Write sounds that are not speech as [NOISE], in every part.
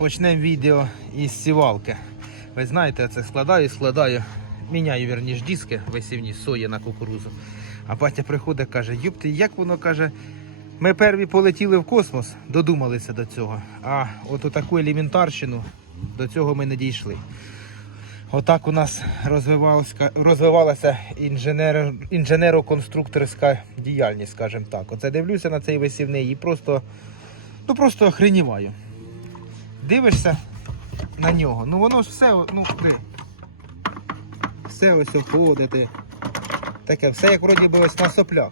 почнемо відео із сівалки. Ви знаєте, я це складаю, складаю, міняю верніш диски висівні сої на кукурузу. А батя приходить каже, юпти, як воно каже, ми перві полетіли в космос, додумалися до цього. А от таку елементарщину до цього ми не дійшли. Отак у нас розвивалася, розвивалася інженер, інженеро-конструкторська діяльність, скажімо так. Оце дивлюся на цей висівний і просто, ну просто охреніваю. Дивишся на нього, ну воно ж все, ну, все ось оходити. Таке, все як вроді би ось на соплях.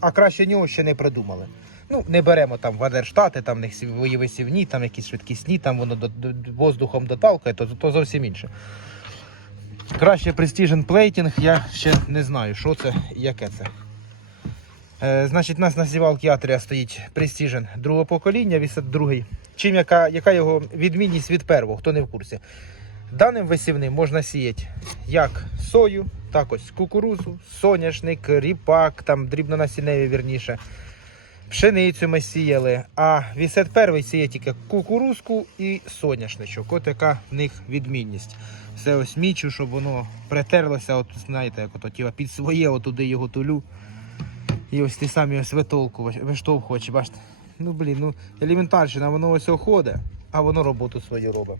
А краще нього ще не придумали. Ну, не беремо там вадерштати, там них висівні, там якісь швидкісні, там воно до, до- воздухом доталкає, то, то зовсім інше. Краще Precision Plating, я ще не знаю, що це і яке це. Е, значить, у нас на сівалці Атрія стоїть Precision другого покоління, 82 Чим яка, яка його відмінність від первого, хто не в курсі. Даним висівним можна сіяти як сою, так ось кукурузу, соняшник, ріпак, там дрібнонасінневі вірніше. Пшеницю ми сіяли, а 81 сіє тільки кукурузку і соняшничок. От яка в них відмінність. Все ось мічу, щоб воно притерлося, от знаєте, як тіло під своє, отуди його тулю. І ось ті самі ось витовку, виштовхувачі, бачите. Ну блін, ну елементарщина, воно ось оходить, а воно роботу свою робить.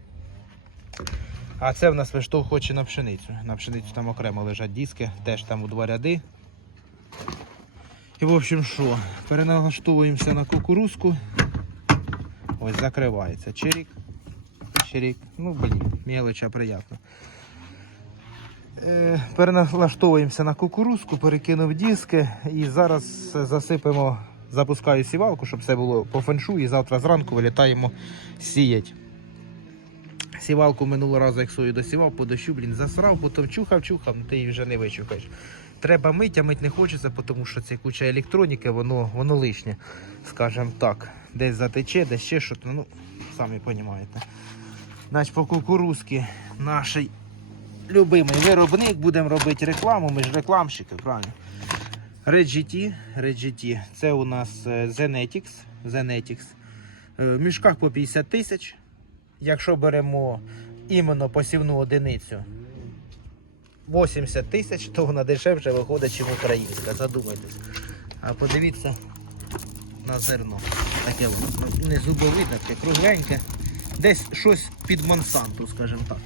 А це в нас виштовхувачі на пшеницю. На пшеницю там окремо лежать диски, теж там у два ряди. І в общем що, переналаштовуємося на кукурузку. Ось закривається. Чирік. Чирік. Ну блін, мелоча приємно. Е, переналаштовуємося на кукурузку, перекинув диски і зараз засипемо, запускаю сівалку, щоб все було по феншу і завтра зранку вилітаємо сіять. Сівалку минулого разу, як сою досівав, по дощу, блін, засрав, потім чухав, чухав, ну ти її вже не вичухаєш. Треба мить, а мить не хочеться, тому що це куча електроніки, воно, воно лишнє, скажімо так. Десь затече, десь ще щось, ну, самі розумієте. Значить, по кукурузки наш любимий виробник, будемо робити рекламу, ми ж рекламщики, правильно. Red GT, Red GT, це у нас е, Zenetics, Zenetics. Е, В мішках по 50 тисяч. Якщо беремо іменно посівну одиницю 80 тисяч, то вона дешевше виходить, ніж українська. Задумайтесь. А подивіться на зерно. Таке ну, не зубовидне, таке кругленьке. Десь щось під Монсанту, скажімо так.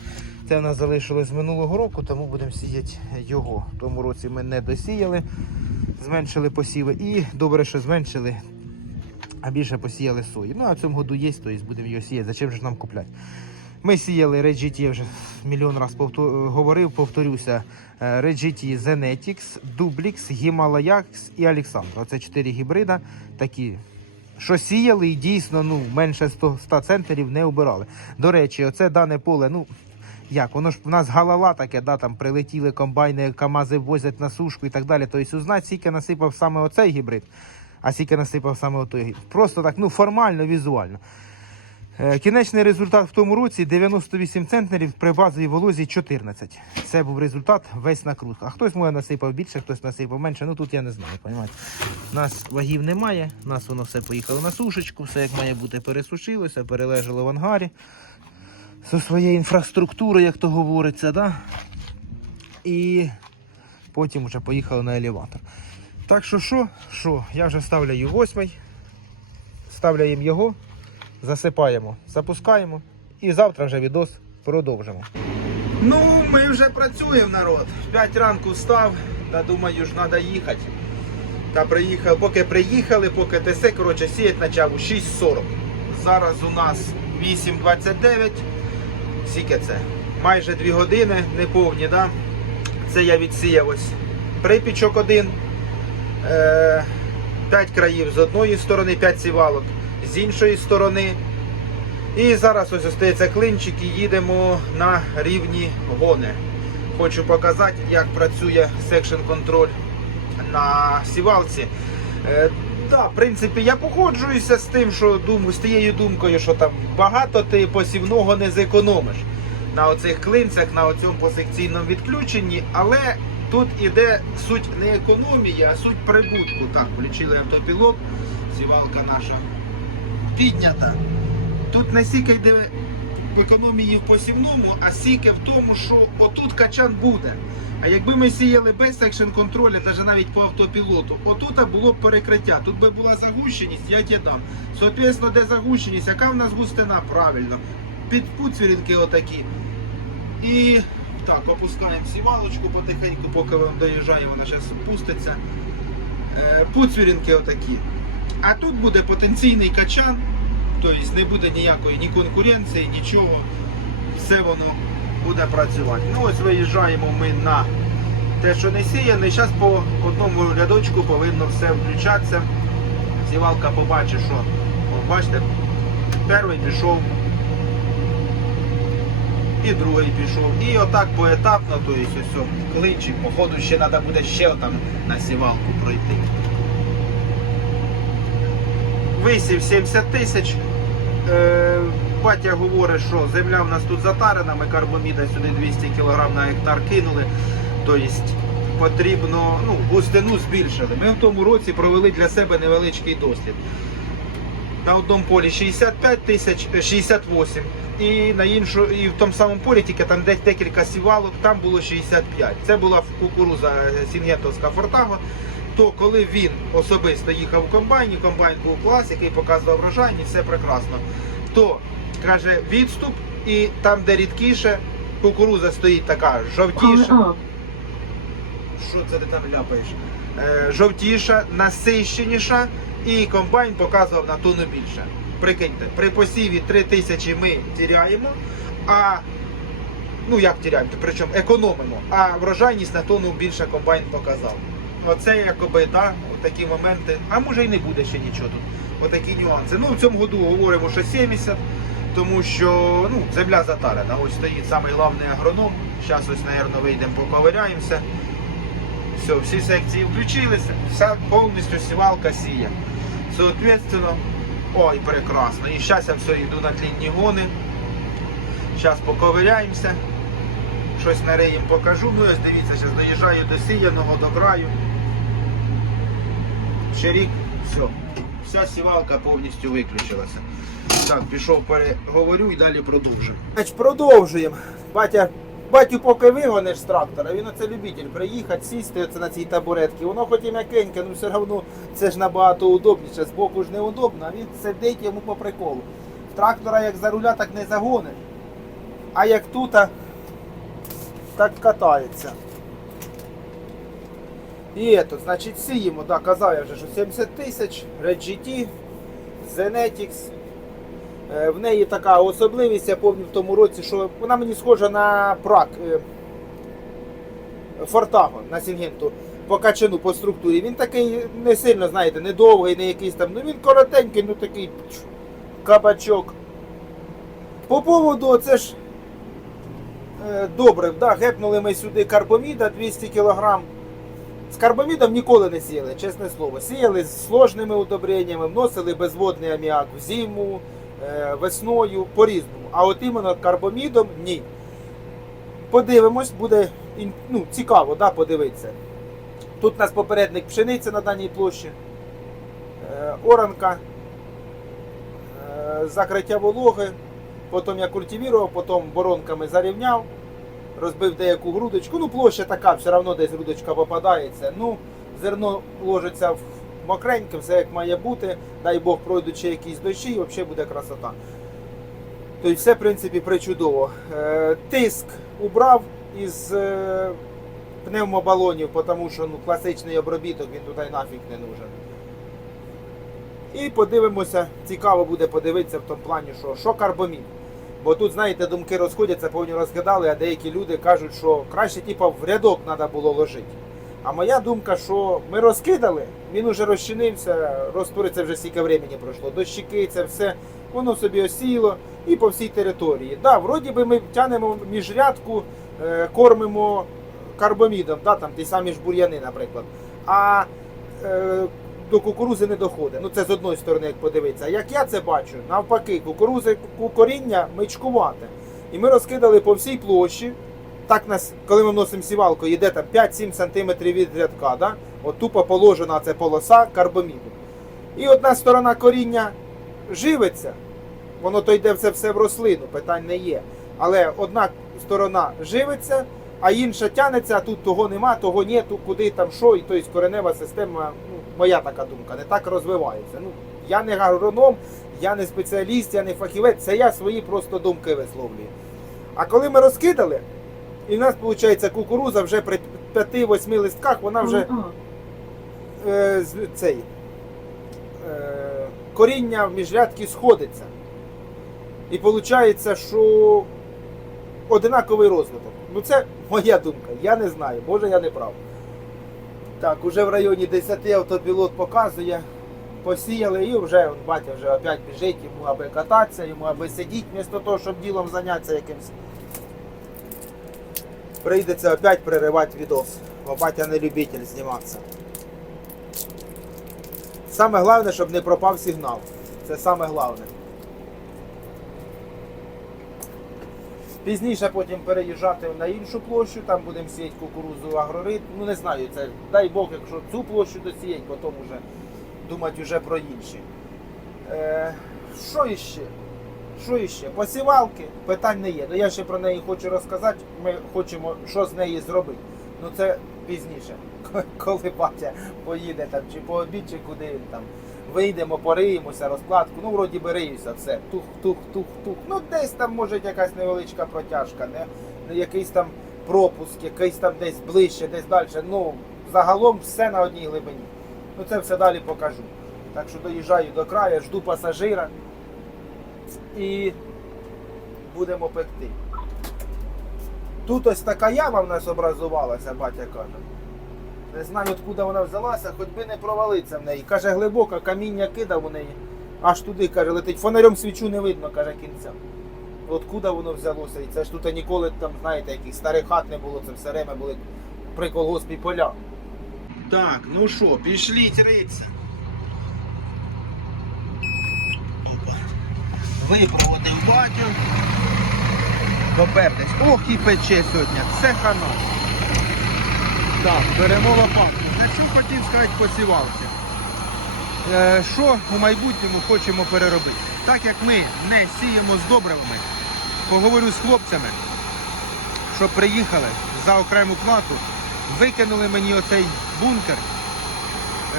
Це в нас залишилось минулого року, тому будемо сіяти його. В тому році ми не досіяли, зменшили посіви і добре, що зменшили, а більше посіяли сої. Ну а в цьому году є, то будемо його сіяти. Зачем же нам купляти? Ми сіяли Red GT, я вже мільйон разів повтор- говорив, повторюся. е, Red GT Zenetics, Dublix, Himalayax і Alexandra. Це чотири гібрида такі. Що сіяли і дійсно ну, менше 100, 100 центнерів не обирали. До речі, оце дане поле, ну як, воно ж в нас галала таке, да, там прилетіли комбайни, КАМАЗи возять на сушку і так далі. Тобто узнать, скільки насипав саме оцей гібрид, а скільки насипав саме отой гібрид. Просто так, ну формально, візуально. Е, Кінечний результат в тому році 98 центнерів при базовій волозі 14. Це був результат весь накрут. А хтось може насипав більше, хтось насипав менше. Ну тут я не знаю. Понімаєте? У нас вагів немає, нас воно все поїхало на сушечку, все як має бути пересушилося, перележало в ангарі зі своєю інфраструктурою, як то говориться. Да? І потім вже поїхали на елеватор. Так що що? Що? Я вже ставляю восьмий, ставляємо його засипаємо, запускаємо і завтра вже відос продовжимо. Ну, ми вже працюємо, народ. В 5 ранку встав, та думаю, ж треба їхати. Та приїхав, поки приїхали, поки ТС, коротше, сіять почав у 6.40. Зараз у нас 8.29. Скільки це? Майже 2 години, неповні, да? Це я відсіяв ось припічок один. Е, 5 країв з одної сторони, 5 сівалок з іншої сторони. І зараз ось остається клинчик і їдемо на рівні гони. Хочу показати, як працює секшн контроль на сівалці. Да, в принципі, я погоджуюся з тим, що думаю, з тією думкою, що там багато ти посівного не зекономиш на оцих клинцях, на оцьому посекційному відключенні, але тут іде суть не економії, а суть прибутку. Так, включили автопілот, сівалка наша піднята. тут не стільки йде в економії в посівному, а стільки в тому, що отут качан буде. А якби ми сіяли без секшн контролю, навіть по автопілоту, отут було б перекриття, тут би була загущеність, я тебе дам. Соответственно, де загущеність, яка в нас густина правильно? Під пуцвірінки отакі. І так, опускаємо сівалочку потихеньку, поки вона доїжджає, вона зараз спуститься. Е, Пуцвірінки отакі. А тут буде потенційний качан, тобто не буде ніякої ні конкуренції, нічого. Все воно буде працювати. Ну ось виїжджаємо ми на те, що не сіяне. Зараз по одному рядочку повинно все включатися. Сівалка побачить, що О, бачите, перший пішов. І другий пішов. І отак поетапно, то є ось клинчик, походу ще треба буде ще там на сівалку пройти. Висів 70 тисяч. Е, батя говорить, що земля в нас тут затарена, ми карбоміда сюди 200 кг на гектар кинули. Тобто потрібно, ну, густину збільшили. Ми в тому році провели для себе невеличкий дослід. На одному полі 65 тисяч, е, 68. І на іншу, і в тому самому полі, тільки там десь декілька сівалок, там було 65. Це була кукуруза е, Сінгентовська Фортаго. То коли він особисто їхав у комбайні, комбайн був клас, який показував врожайність, все прекрасно. То каже відступ, і там, де рідкіше, кукуруза стоїть така жовтіша. Що це ти там ляпаєш? Е, жовтіша, насищеніша, і комбайн показував на тонну більше. Прикиньте, при посіві 3000 ми тіряємо, а ну як тіряємо, причому економимо, а врожайність на тонну більше комбайн показав. Оце якоби, да, такі моменти. А може і не буде ще нічого тут. Отакі нюанси. Ну, в цьому году говоримо, що 70, тому що ну, земля затарена. Ось стоїть самий головний агроном. Зараз ось, мабуть, вийдемо, поковиряємося. Все, всі секції включилися, вся повністю сівалка сіє. Соответственно, ой, прекрасно. І зараз я все йду на тлінні гони. Зараз поковиряємося. Щось на реїм покажу. Ну ось дивіться, зараз доїжджаю до сіяного, до краю. Ще рік, все. Вся сівалка повністю виключилася. Так, пішов переговорю і далі продовжуємо. Значить, продовжуємо. Батя, батю поки вигониш з трактора, він оце любитель приїхати, сісти оце на цій табуретці. Воно хоч і м'якеньке, ну все одно це ж набагато удобніше. Збоку ж неудобно, а він сидить йому по приколу. Трактора як за руля, так не загониш. А як тут, так катається. І ето, значить, сіємо, да, казав я вже, що 70 тисяч, Red GT, Zenetics. Е, В неї така особливість, я пам'ятаю в тому році, що вона мені схожа на прак е, Фортаго на Сінгенту по качану, по структурі. Він такий не сильно, знаєте, не довгий, не якийсь там. Ну він коротенький, ну такий кабачок. По поводу, це ж е, добре, да, гепнули ми сюди карбоміда 200 кг. З карбомідом ніколи не сіяли, чесне слово. Сіяли з сложними удобреннями, вносили безводний аміак в зиму, е, весною, по-різному. А от іменно карбомідом ні. Подивимось, буде ну, цікаво да, подивитися. Тут у нас попередник пшениця на даній площі, е, оранка, е, закриття вологи, потім я культивував, потім боронками зарівняв розбив деяку грудочку. Ну, площа така, все одно десь грудочка попадається. Ну, зерно ложиться в мокреньке, все як має бути. Дай Бог пройдуть ще якісь дощі, і взагалі буде красота. Тобто все, в принципі, причудово. Е, тиск убрав із е, пневмобалонів, тому що ну, класичний обробіток він туди нафіг не нужен. І подивимося, цікаво буде подивитися в тому плані, що, що карбомід. Бо тут, знаєте, думки розходяться, повні розгадали, а деякі люди кажуть, що краще типу, в рядок треба було ложити. А моя думка, що ми розкидали, він уже розчинився, розтвориться вже стільки времени пройшло. Дощики, це все, воно собі осіло і по всій території. Да, вроді би ми тянемо міжрядку, е, кормимо карбомідом, да, там ті самі ж бур'яни, наприклад. А е, до кукурузи не доходить. Ну це з одної сторони, як подивитися. Як я це бачу, навпаки, кукурузи коріння мичкувате. І ми розкидали по всій площі. Так нас, коли ми вносимо сівалку, йде там 5-7 см від рядка, да? от тупо положена ця полоса карбоміду. І одна сторона коріння живиться, воно то йде все, все в рослину, питань не є. Але одна сторона живиться, а інша тянеться, а тут того нема, того ні, тут куди там що, і тобто коренева система, ну, моя така думка, не так розвивається. Ну, я не агроном, я не спеціаліст, я не фахівець, це я свої просто думки висловлюю. А коли ми розкидали, і в нас виходить кукуруза вже при 5-8 листках, вона вже е, цей, е, коріння в міжрядки сходиться. І виходить, що одинаковий розвиток. Ну це моя думка, я не знаю, може я не прав. Так, уже в районі 10 автопілот показує. Посіяли і вже батя вже опять біжить, йому аби кататися, йому аби сидіти, вмісто того, щоб ділом зайнятися якимось. Прийдеться опять переривати відос, бо батя не любитель зніматися. Саме головне, щоб не пропав сигнал. Це саме головне. Пізніше потім переїжджати на іншу площу, там будемо сіяти кукурузу агрорит. Ну не знаю, це дай Бог, якщо цю площу досіять, потім вже думати вже про інші. Е, що іще? Що іще? Посівалки питань не є. Ну я ще про неї хочу розказати. Ми хочемо, що з неї зробити. Ну це пізніше, [LAUGHS] коли батя поїде там чи по обід, чи куди він там. Вийдемо, пориємося, розкладку. Ну, вроді би риюся, все. Тух, тух, тух, тух. Ну, десь там може якась невеличка протяжка, не, не якийсь там пропуск, якийсь там десь ближче, десь далі. Ну, загалом все на одній глибині. Ну це все далі покажу. Так що доїжджаю до краю, жду пасажира і будемо пекти. Тут ось така яма в нас образувалася, батя каже. Не знаю, откуда вона взялася, хоч би не провалиться в неї. Каже, глибока, каміння кидав у неї. Аж туди, каже, летить. Фонарем свічу не видно, каже, кінця. Откуда воно взялося? І це ж тут ніколи там, знаєте, яких старих хат не було, це все время були при колгоспі поля. Так, ну що, пішліть риться. Опа. Випроводив батю. Допертись. Ох і пече сьогодні. Це хана. Так, беремо лопатку. На що хотів сказати посівалки? Е, що у майбутньому хочемо переробити? Так як ми не сіємо з добривами, поговорю з хлопцями, що приїхали за окрему плату, викинули мені оцей бункер.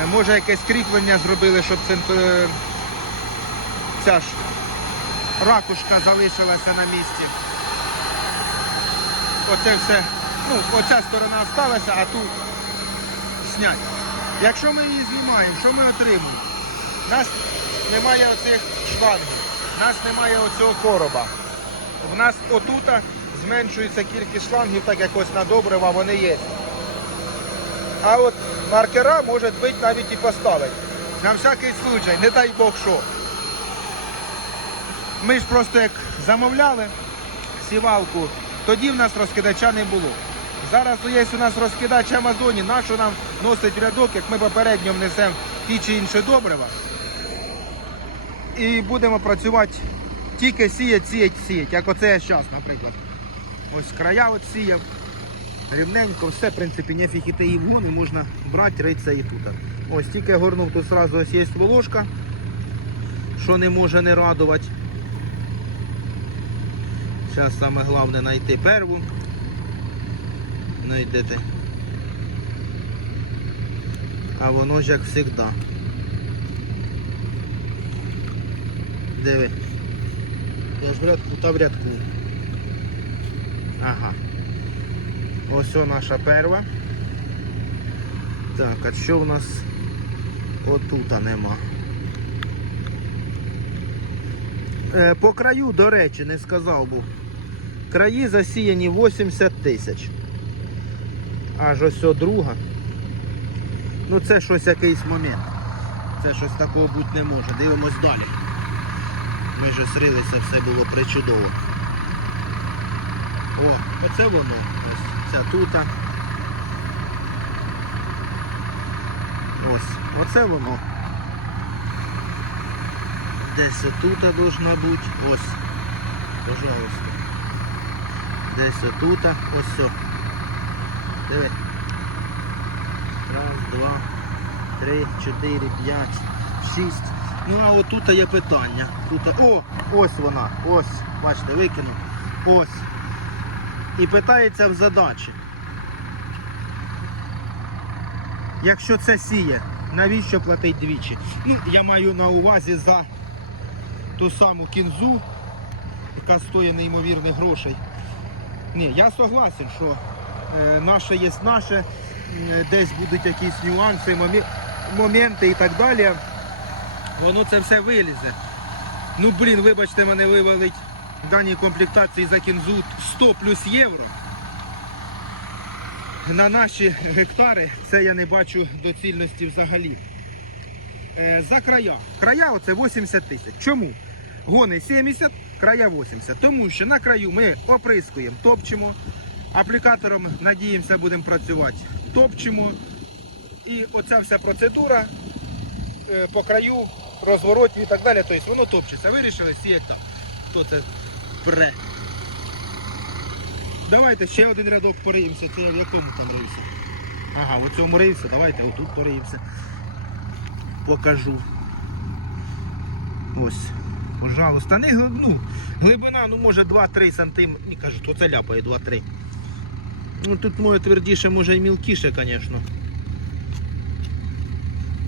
Е, може якесь кріплення зробили, щоб е, ця ж ракушка залишилася на місці. Оце все, ну, оця сторона залишилася, а тут знять. Якщо ми її знімаємо, що ми отримуємо? У нас немає оцих шлангів, у нас немає оцього короба. В нас отута зменшується кількість шлангів, так як ось на добрива вони є. А от маркера може бути навіть і поставити. На всякий случай, не дай Бог що. Ми ж просто як замовляли сівалку, тоді в нас розкидача не було. Зараз є у нас розкидач Амазоні, нащо нам носить рядок, як ми попередньо внесемо ті чи інші добрива. І будемо працювати тільки сіять, сіять, сіять. Як оце я зараз, наприклад. Ось края от сіяв. Рівненько, все, в принципі, нефіг іти і вгон, і можна брати, ритися і тут. Ось тільки горнув, тут одразу ось є волошка, що не може не радувати. Зараз саме головне знайти перву. Знайдете. А воно ж як завжди. Диви. Я ж в рядку та в рядку. Ага. Ось о наша перва. Так, а що в нас отута нема? Е, по краю, до речі, не сказав був. Краї засіяні 80 тисяч. Аж ось о друга. Ну це щось якийсь момент. Це щось такого бути не може. Дивимось далі. Ми вже срилися, все було причудово. О, оце воно. Ось ця тута. Ось, оце воно. Десь отута должна бути. Ось. Пожалуйста. Десь отута. Ось все. Диви. Раз, два, три, чотири, п'ять, шість. Ну а отут є питання. Тут, о, ось вона, ось, бачите, викинув. Ось. І питається в задачі. Якщо це сіє, навіщо платить двічі? Ну, я маю на увазі за ту саму кінзу, яка стоїть неймовірних грошей. Ні, я согласен, що наше є наше, десь будуть якісь нюанси, моменти і так далі. Воно це все вилізе. Ну блін, вибачте, мене вивалить в даній комплектації за кінзу 100 плюс євро. На наші гектари це я не бачу доцільності взагалі. Е, за края. Края оце 80 тисяч. Чому? Гони 70, края 80. Тому що на краю ми оприскуємо, топчемо. Аплікатором, надіємося, будемо працювати. Топчемо. І оця вся процедура е, по краю, розвороті і так далі. Тобто воно топчеться. Вирішили сіяти так. Хто це пре? Давайте ще один рядок пориємося. Це в якому там рився? Ага, в цьому рився. Давайте отут пориємося. Покажу. Ось. Пожалуйста. Не гли- ну, глибина, ну може 2-3 см. Не кажуть, оце ляпає 2-3. Ну тут моє твердіше, може і мілкіше, звісно.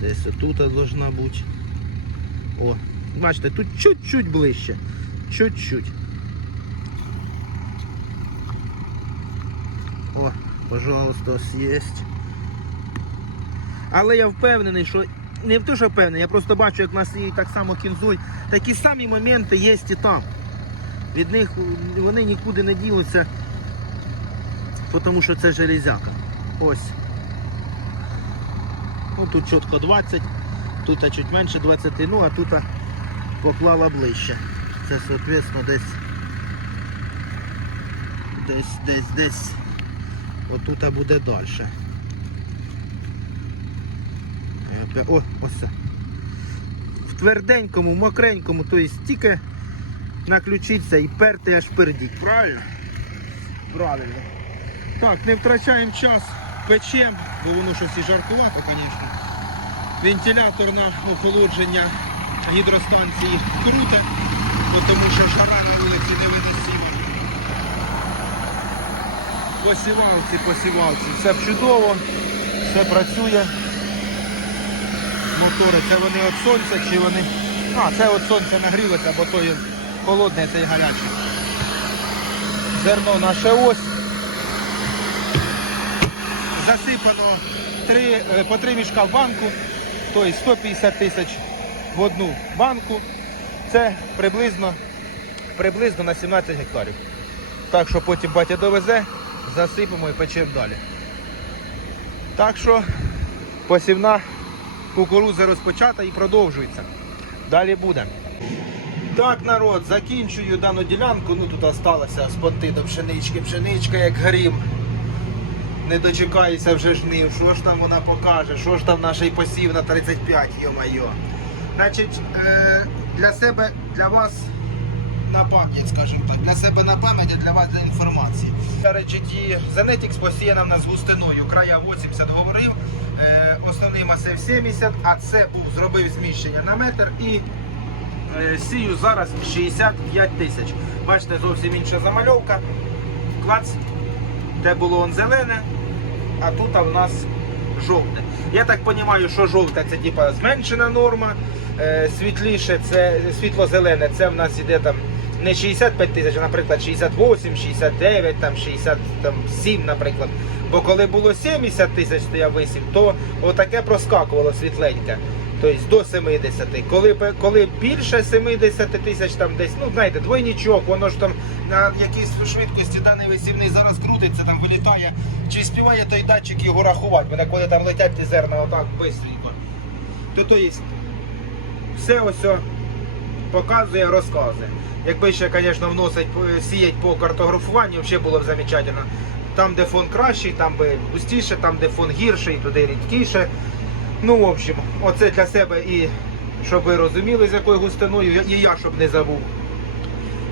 Десь отут должна бути. О, бачите, тут чуть-чуть ближче. Чуть-чуть. О, пожалуйста, ось є. Але я впевнений, що не в те, що впевнений, я просто бачу, як нас і так само кінзой. Такі самі моменти є і там. Від них вони нікуди не ділються, тому що це железяка. Ось. Ну, тут чітко 20, тут чуть менше 20, ну а тут поклала ближче. Це, соответственно, десь десь, десь, десь отут буде далі. Е, О, ось. В тверденькому, мокренькому, то есть тільки наключитися і перти аж пердіть. Правильно? Правильно. Так, не втрачаємо час, печем, бо воно щось і жаркувато, звісно. Вентилятор на охолодження гідростанції круте, тому що жара на вулиці невиносима. Посівалці, посівалці. Все чудово, все працює. Мотори, це вони від сонця чи вони. А, це від сонця нагрілося, бо то є холодне, це і гаряче. Зерно наше ось. Засипано три, е, по три мішка в банку, тобто 150 тисяч в одну банку. Це приблизно, приблизно на 17 гектарів. Так що потім батя довезе, засипемо і печемо далі. Так що посівна кукурудза розпочата і продовжується. Далі буде. Так, народ, закінчую дану ділянку. Ну тут залишилося спонти до пшенички. Пшеничка як грім. Не дочекаюся вже жнив. Що ж там вона покаже? Що ж там наш посів на 35, йо-майо. Значить, е, для себе, для вас на пам'ять, скажімо так, для себе на пам'ять, а для вас для інформації. Речі, ті Зенетікс посіяна в нас густиною. Края 80 говорив, е, основний масив 70, а це був, зробив зміщення на метр і е, сію зараз 65 тисяч. Бачите, зовсім інша замальовка. Клац, де було он зелене, а тут у нас жовте. Я так розумію, що жовте це типа зменшена норма, е, світліше це світло-зелене, це в нас іде там не 65 тисяч, а, наприклад, 68, 69, там 67, наприклад. Бо коли було 70 тисяч, то я висів, то отаке проскакувало світленьке. Тобто до 70. Коли, коли більше 70 тисяч, там десь, ну знаєте, двойничок, воно ж там на якійсь швидкості даний висівний зараз крутиться, там вилітає, чи співає той датчик його рахувати, мене коли там летять ті зерна отак швидко. То то є все ось показує, розказує. Якби ще, звісно, вносить, сіять по картографуванню, взагалі було б замечательно. Там, де фон кращий, там би густіше, там, де фон гірший, туди рідкіше. Ну, в общем, оце для себе і щоб ви розуміли, з якою густиною, і я щоб не забув.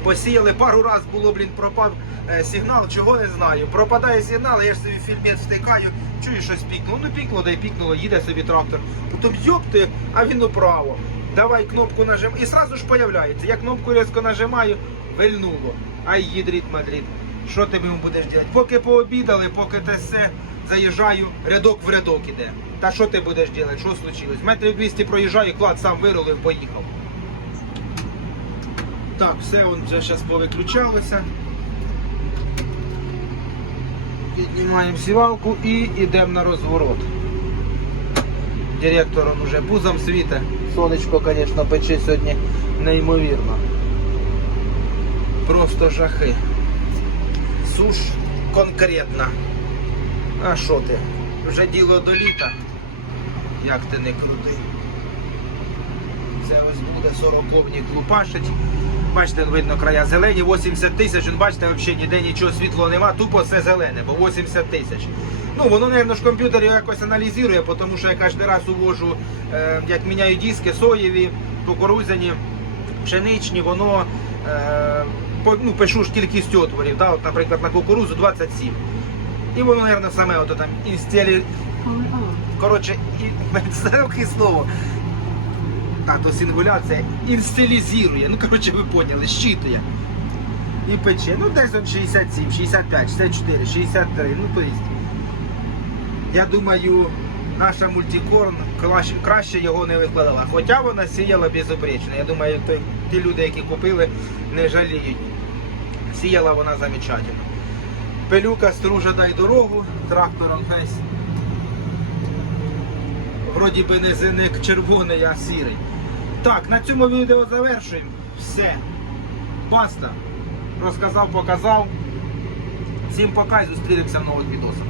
Посіяли пару раз було, блін, пропав е, сигнал, чого не знаю. Пропадає сигнал, я ж собі фільмець втикаю, чую щось пікнуло. Ну пікнуло, да й пікнуло, їде собі трактор. Потім йопти, а він управо. давай кнопку нажим. І сразу ж появляється. Я кнопку різко нажимаю, вильнуло. Ай, їдріт, мадріт. Що ти будеш робити? Поки пообідали, поки те все, заїжджаю, рядок в рядок іде. Та що ти будеш робити? Що случилось? Метрів 200 проїжджаю, клад сам вирулив, поїхав. Так, все он вже зараз повиключалося. Піднімаємо сівалку і йдемо на розворот. Директор он уже пузом світе. Сонечко, звісно, пече сьогодні неймовірно. Просто жахи. Суш конкретна. А що ти? Вже діло до літа. Як ти не крути. Це ось буде 40 клупашить. Бачите, видно края зелені, 80 тисяч. Бачите, взагалі ніде нічого світлого нема, тупо все зелене, бо 80 тисяч. Ну, воно, мабуть, ж комп'ютер якось аналізує, тому що я кожен раз увожу, е, як міняю диски, соєві, кукурудзяні, пшеничні, воно е, ну, пишу ж кількість отворів. Да? От, наприклад, на кукурудзу 27. І воно, мабуть, саме от, там інстелі... Коротше, і, слово. А, то сингуляція інстилізує. Ну, коротше, ви поняли, щитує. І пече. Ну, десь от 67, 65, 64, 63. Ну, то есть, я думаю, наша мультикорн краще, його не викладала. Хоча вона сіяла безупречно. Я думаю, ті люди, які купили, не жаліють. Сіяла вона замечательно. Пилюка, стружа дай дорогу, трактором весь. Вроді би не зеник червоний, а сірий. Так, на цьому відео завершуємо. Все. Баста. Розказав, показав. Всім пока і зустрінемося в нових відосах.